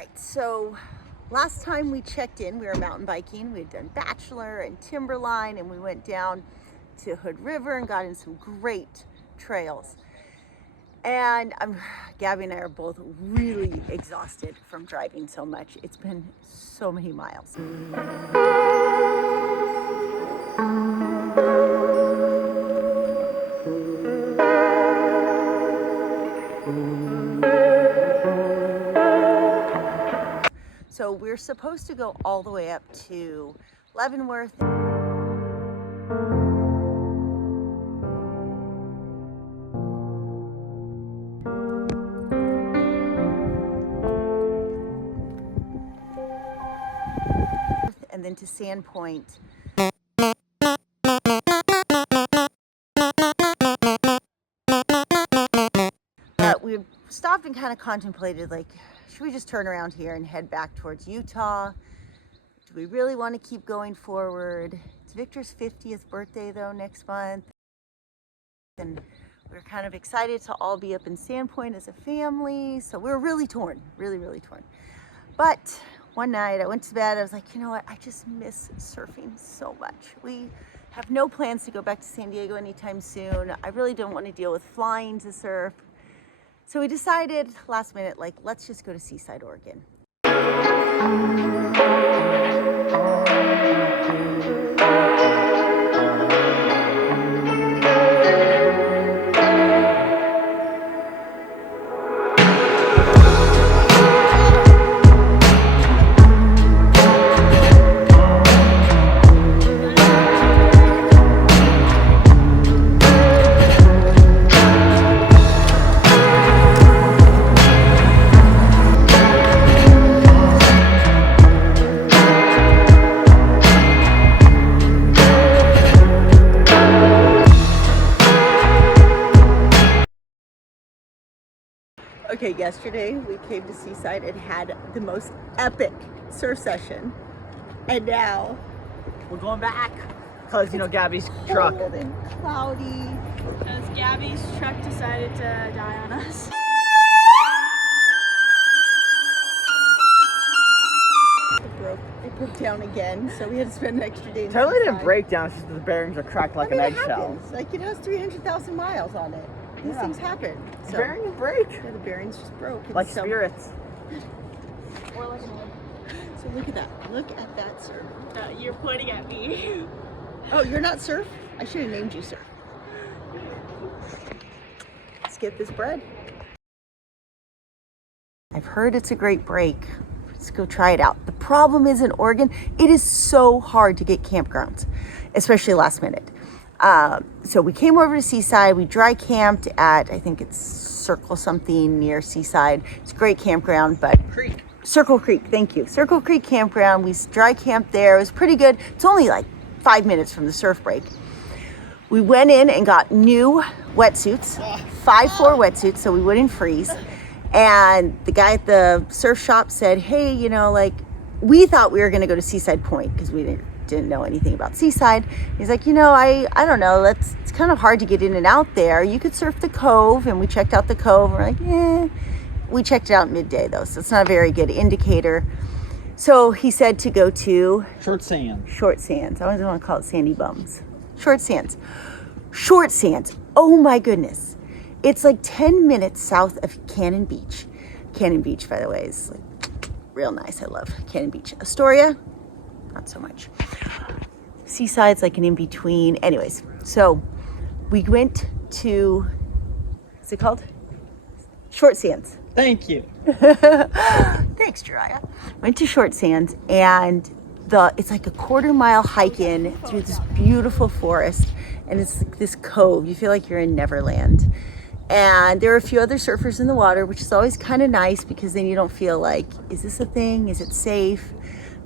right, so last time we checked in, we were mountain biking. We had done Bachelor and Timberline, and we went down to Hood River and got in some great trails. And Gabi and I are both really exhausted from driving so much. It's been so many miles. So we're supposed to go all the way up to Leavenworth. And then to Sandpoint. But we stopped and kind of contemplated, like, should we just turn around here and head back towards Utah? Do we really want to keep going forward? It's Victor's 50th birthday though next month. And we're kind of excited to all be up in Sandpoint as a family. So we're really torn, really torn. But one night I went to bed, I was like, you know what? I just miss surfing so much. We have no plans to go back to San Diego anytime soon. I really don't want to deal with flying to surf. So we decided last minute, like, let's just go to Seaside, Oregon. Okay, yesterday we came to Seaside and had the most epic surf session, and now we're going back because, you know, Gabi's truck. Cold and cloudy. Because Gabi's truck decided to die on us. It broke down again, so we had to spend an extra day. Totally didn't break down, it's just that the bearings are cracked like an eggshell. Like, it has 300,000 miles on it. These things happen. So, the bearings break. Yeah, the bearings just broke. Like spirits. Or like so look at that. Look at that surf. You're pointing at me. Oh, you're not surf? I should have named you surf. Let's get this bread. I've heard it's a great break. Let's go try it out. The problem is in Oregon, it is so hard to get campgrounds, especially last minute. So we came over to Seaside. We dry camped at, I think it's Circle something near Seaside. It's a great campground, but Circle Creek, thank you. Circle Creek campground. We dry camped there. It was pretty good. It's only like 5 minutes from the surf break. We went in and got new wetsuits, 5'4" wetsuits, so we wouldn't freeze. And the guy at the surf shop said, hey, you know, like, we thought we were going to go to Seaside Point because we didn't know anything about Seaside. He's like, you know, I don't know, it's kind of hard to get in and out there. You could surf the Cove. And we checked out the Cove. We're like, eh. We checked it out midday though, so it's not a very good indicator. So he said to go to Short Sands. I don't want to call it Sandy Bums. Short Sands. Oh my goodness. It's like 10 minutes south of Cannon Beach. Cannon Beach, by the way, is like real nice. I love Cannon Beach. Astoria, not so much. Seaside's like an in-between. Anyways, so we went to, what's it called? Short Sands. Thank you. Thanks, Jiraiya. Went to Short Sands, and it's like a 1/4 mile hike in through this beautiful forest, and it's like this cove. You feel like you're in Neverland. And there were a few other surfers in the water, which is always kind of nice because then you don't feel like, is this a thing? Is it safe?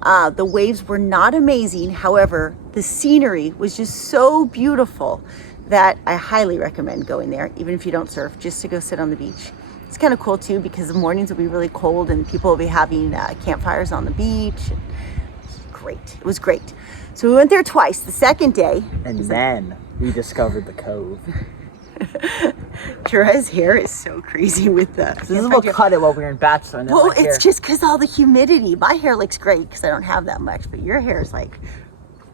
The waves were not amazing. However, the scenery was just so beautiful that I highly recommend going there, even if you don't surf, just to go sit on the beach. It's kind of cool too because the mornings will be really cold and people will be having campfires on the beach. Great. It was great. So we went there twice. The second day. And then we discovered the Cove. Jiraiya's hair is so crazy with the... This is what cut it while we were in Bachelor. And then Well, like it's here. just because all the humidity. My hair looks great because I don't have that much, but your hair is like,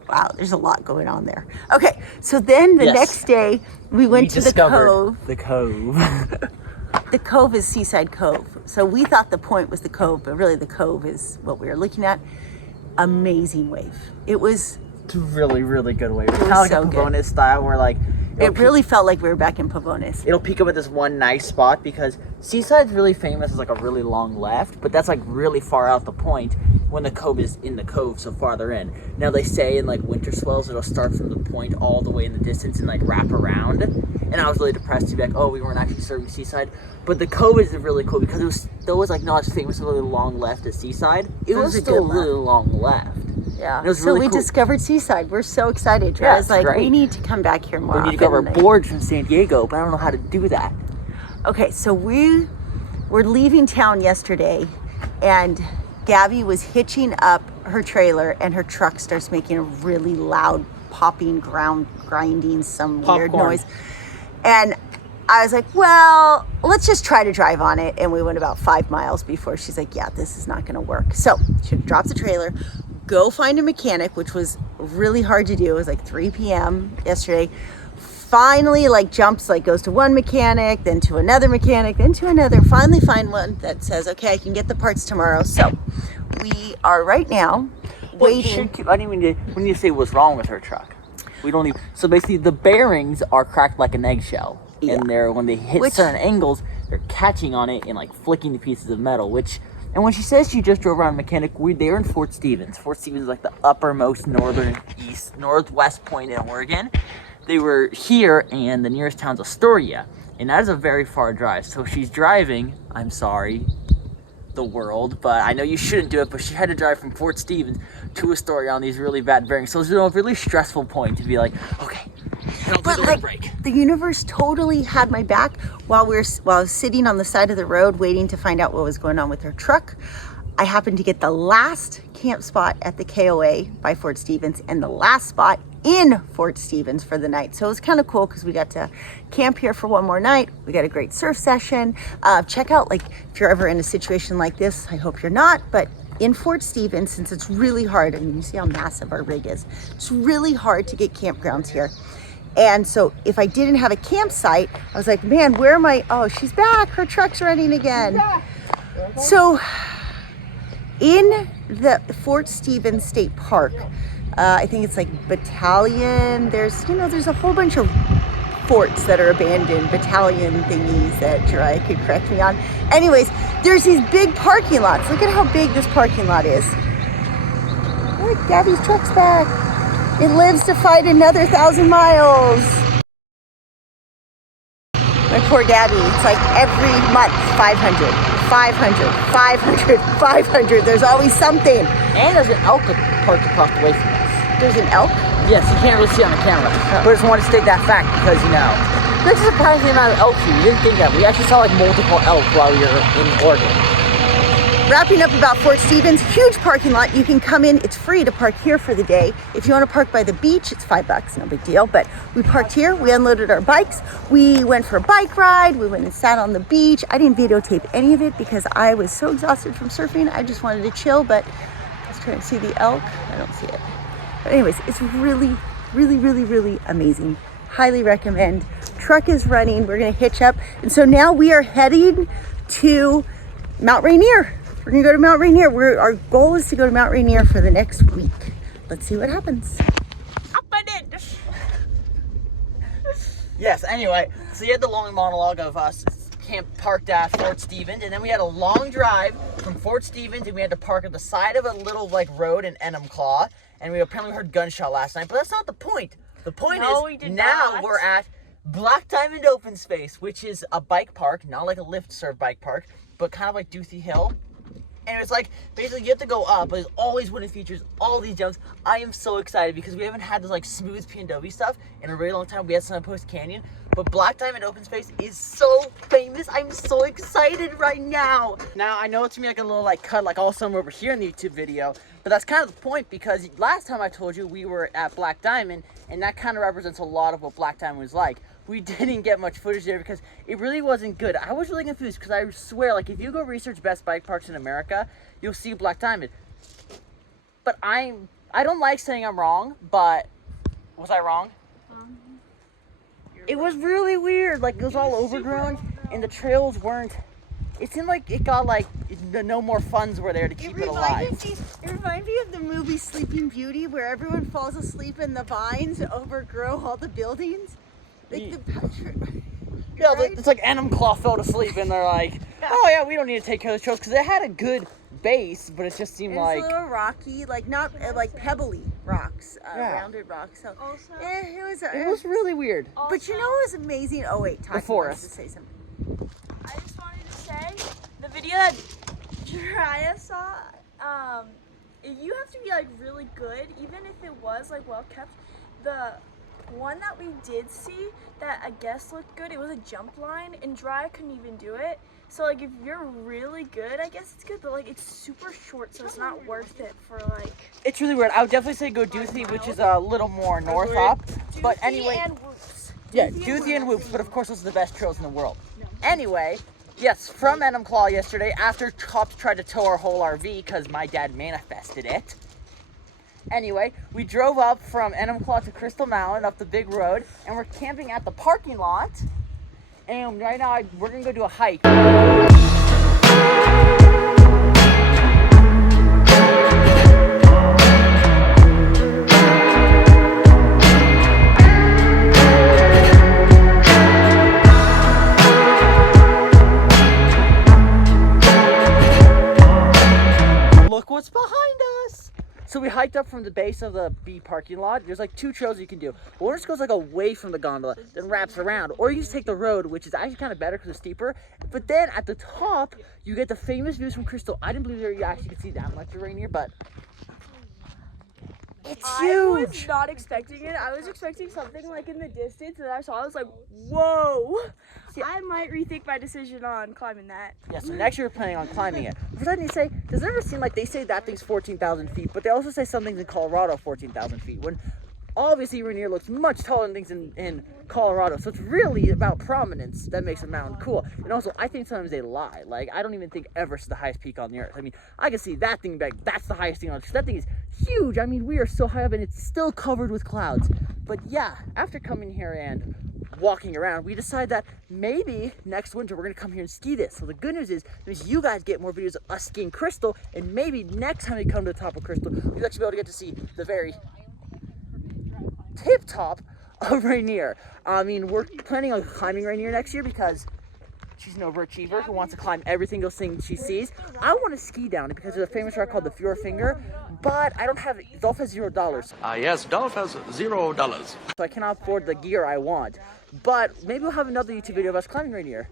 wow, there's a lot going on there. Okay, so then the Yes. next day we went to the discovered cove. The cove. The cove is Seaside Cove. So we thought the point was the cove, but really the cove is what we were looking at. Amazing wave. It was... It's a really, really good way. It's was kind of like so a good. Pavonis style where like... It really felt like we were back in Pavonis. It'll peak up at this one nice spot because Seaside's really famous as like a really long left, but that's like really far out the point when the cove is in the cove, so farther in. Now they say in like winter swells it'll start from the point all the way in the distance and like wrap around. And I was really depressed to be like, oh, we weren't actually serving Seaside. But the cove is really cool because it was still was like not as famous as really long left as Seaside. It was a still good really long left. Yeah. It was So really we cool. discovered Seaside. We're so excited. Yeah, Jiraiya's it's like, we great. need to come back here more We often. need to go our And I- boards from San Diego, but I don't know how to do that. Okay, so we were leaving town yesterday, and Gabi was hitching up her trailer, and her truck starts making a really loud popping, grinding, some weird Popcorn. noise. And I was like, well, let's just try to drive on it. And we went about 5 miles before she's like, yeah, this is not going to work. So she drops the trailer, go find a mechanic, which was really hard to do. It was like 3 p.m. yesterday. Finally, like jumps, like goes to one mechanic, then to another mechanic, then to another. Finally find one that says, okay, I can get the parts tomorrow. So we are right now waiting. I didn't mean to, we need to say what's wrong with her truck. We don't even, so basically the bearings are cracked like an eggshell. Yeah. And they're, when they hit certain angles, they're catching on it and like flicking the pieces of metal, which, and when she says she just drove around a mechanic, they're in Fort Stevens. Fort Stevens is like the uppermost northwest point in Oregon. They were here, and the nearest town's Astoria, and that is a very far drive. So she's driving, I'm sorry, the world, but I know you shouldn't do it, but she had to drive from Fort Stevens to Astoria on these really bad bearings. So it's a really stressful point to be like, okay, But like, the universe totally had my back while I was sitting on the side of the road waiting to find out what was going on with her truck. I happened to get the last camp spot at the KOA by Fort Stevens and the last spot in Fort Stevens for the night. So it was kind of cool because we got to camp here for one more night. We got a great surf session. Check out, like, if you're ever in a situation like this, I hope you're not, but in Fort Stevens, since it's really hard, I mean, you see how massive our rig is. It's really hard to get campgrounds here. And so if I didn't have a campsite, I was like, man, where am I? Oh, she's back. Her truck's running again. So in the Fort Stevens State Park, I think it's like Battalion. There's a whole bunch of forts that are abandoned, battalion thingies that Jiraiya could correct me on. Anyways, there's these big parking lots. Look at how big this parking lot is. Look, Gabi's truck's back. It lives to fight another 1,000 miles. My poor Gabi, it's like every month, 500, 500, 500, 500. There's always something. And there's an elk parked across the way from us. There's an elk? Yes, you can't really see on the camera. But I just want to state that fact because, there's a surprising amount of elk here. You didn't think that. We actually saw like multiple elk while we were in Oregon. Wrapping up about Fort Stevens, huge parking lot. You can come in, it's free to park here for the day. If you want to park by the beach, it's $5, no big deal. But we parked here, we unloaded our bikes, we went for a bike ride, we went and sat on the beach. I didn't videotape any of it because I was so exhausted from surfing. I just wanted to chill, but I was trying to see the elk. I don't see it. But anyways, it's really, really, really, really amazing. Highly recommend. Truck is running, we're gonna hitch up. And so now we are heading to Mount Rainier. We're gonna go to Mount Rainier. Our goal is to go to Mount Rainier for the next week. Let's see what happens. Up I did. Yes, anyway, so you had the long monologue of us camp parked at Fort Stevens, and then we had a long drive from Fort Stevens, and we had to park at the side of a little road in Enumclaw, and we apparently heard gunshot last night, but that's not the point. The point is, now we're at Black Diamond Open Space, which is a bike park, not like a lift serve bike park, but kind of like Duthie Hill. And it's like, basically you have to go up, but there's always wooden features, all these jumps. I am so excited because we haven't had this smooth PNW stuff in a really long time. We had some at Post Canyon, but Black Diamond Open Space is so famous. I'm so excited right now. Now, I know it's gonna be a little cut all somewhere over here in the YouTube video, but that's kind of the point because last time I told you we were at Black Diamond, and that kind of represents a lot of what Black Diamond was like. we didn't get much footage there because it really wasn't good. I was really confused because I swear, like, if you go research best bike parks in America, you'll see Black Diamond. But I don't like saying I'm wrong, but was I wrong? It was really weird. Like, it was all overgrown, and the trails weren't. It seemed like it got like no more funds were there to keep it alive. It reminded me of the movie Sleeping Beauty, where everyone falls asleep and the vines overgrow all the buildings. Like Yeah, right? it's like Enumclaw fell asleep, and they're like, "Oh yeah, we don't need to take care of the trails," because it had a good base, but it just seemed like a little rocky, like not like pebbly rocks, rounded rocks. So Also, it it was really weird. But you know what was amazing? Oh wait, Tati wants to say something. I just wanted to say, the video that Jiraiya saw, you have to be like really good, even if it was like well kept. The one that we did see that I guess looked good, it was a jump line, and Jiraiya couldn't even do it. So like if you're really good, I guess it's good, but like it's super short, so it's not worth it for like. It's really weird. I would definitely say go Doothie, which is a little more north up. But anyway, and Whoops. yeah, Doothie and Whoops. But of course, those are the best trails in the world. Anyway, yes, from Enumclaw yesterday, after cops tried to tow our whole RV because my dad manifested it. Anyway, we drove up from Enumclaw to Crystal Mountain up the big road, and we're camping at the parking lot. And right now, we're gonna go do a hike. Look what's behind us. So we hiked up from the base of the B parking lot. There's like two trails you can do. One just goes like away from the gondola, then wraps around. Or you can just take the road, which is actually kind of better because it's steeper. But then at the top, you get the famous views from Crystal. I didn't believe you actually could see that much rain here, but it's huge. I was not expecting it. I was expecting something like in the distance, and I saw. I was like, "Whoa!" See, I might rethink my decision on climbing that. Yeah, so next year we're planning on climbing it. First I need to say, does it ever seem like they say that thing's 14,000 feet, but they also say some things in Colorado 14,000 feet, when obviously Rainier looks much taller than things in Colorado, so it's really about prominence that makes a mountain cool. And also, I think sometimes they lie. Like, I don't even think Everest is the highest peak on the earth. I mean, I can see that thing back, that's the highest thing on earth. That thing is huge. I mean, we are so high up and it's still covered with clouds. But yeah, after coming here and walking around, we decided that maybe next winter we're gonna come here and ski this. So the good news is you guys get more videos of us skiing Crystal, and maybe next time we come to the top of Crystal, you'll actually be able to get to see the very tip top of Rainier. I mean, we're planning on climbing Rainier next year because she's an overachiever who wants to climb every single thing she sees. I want to ski down it because there's a famous rock called the Fjord Finger, but I don't have it. Dolph has $0. Yes, Dolph has $0. So I cannot afford the gear I want. But maybe we'll have another YouTube video of us climbing Rainier.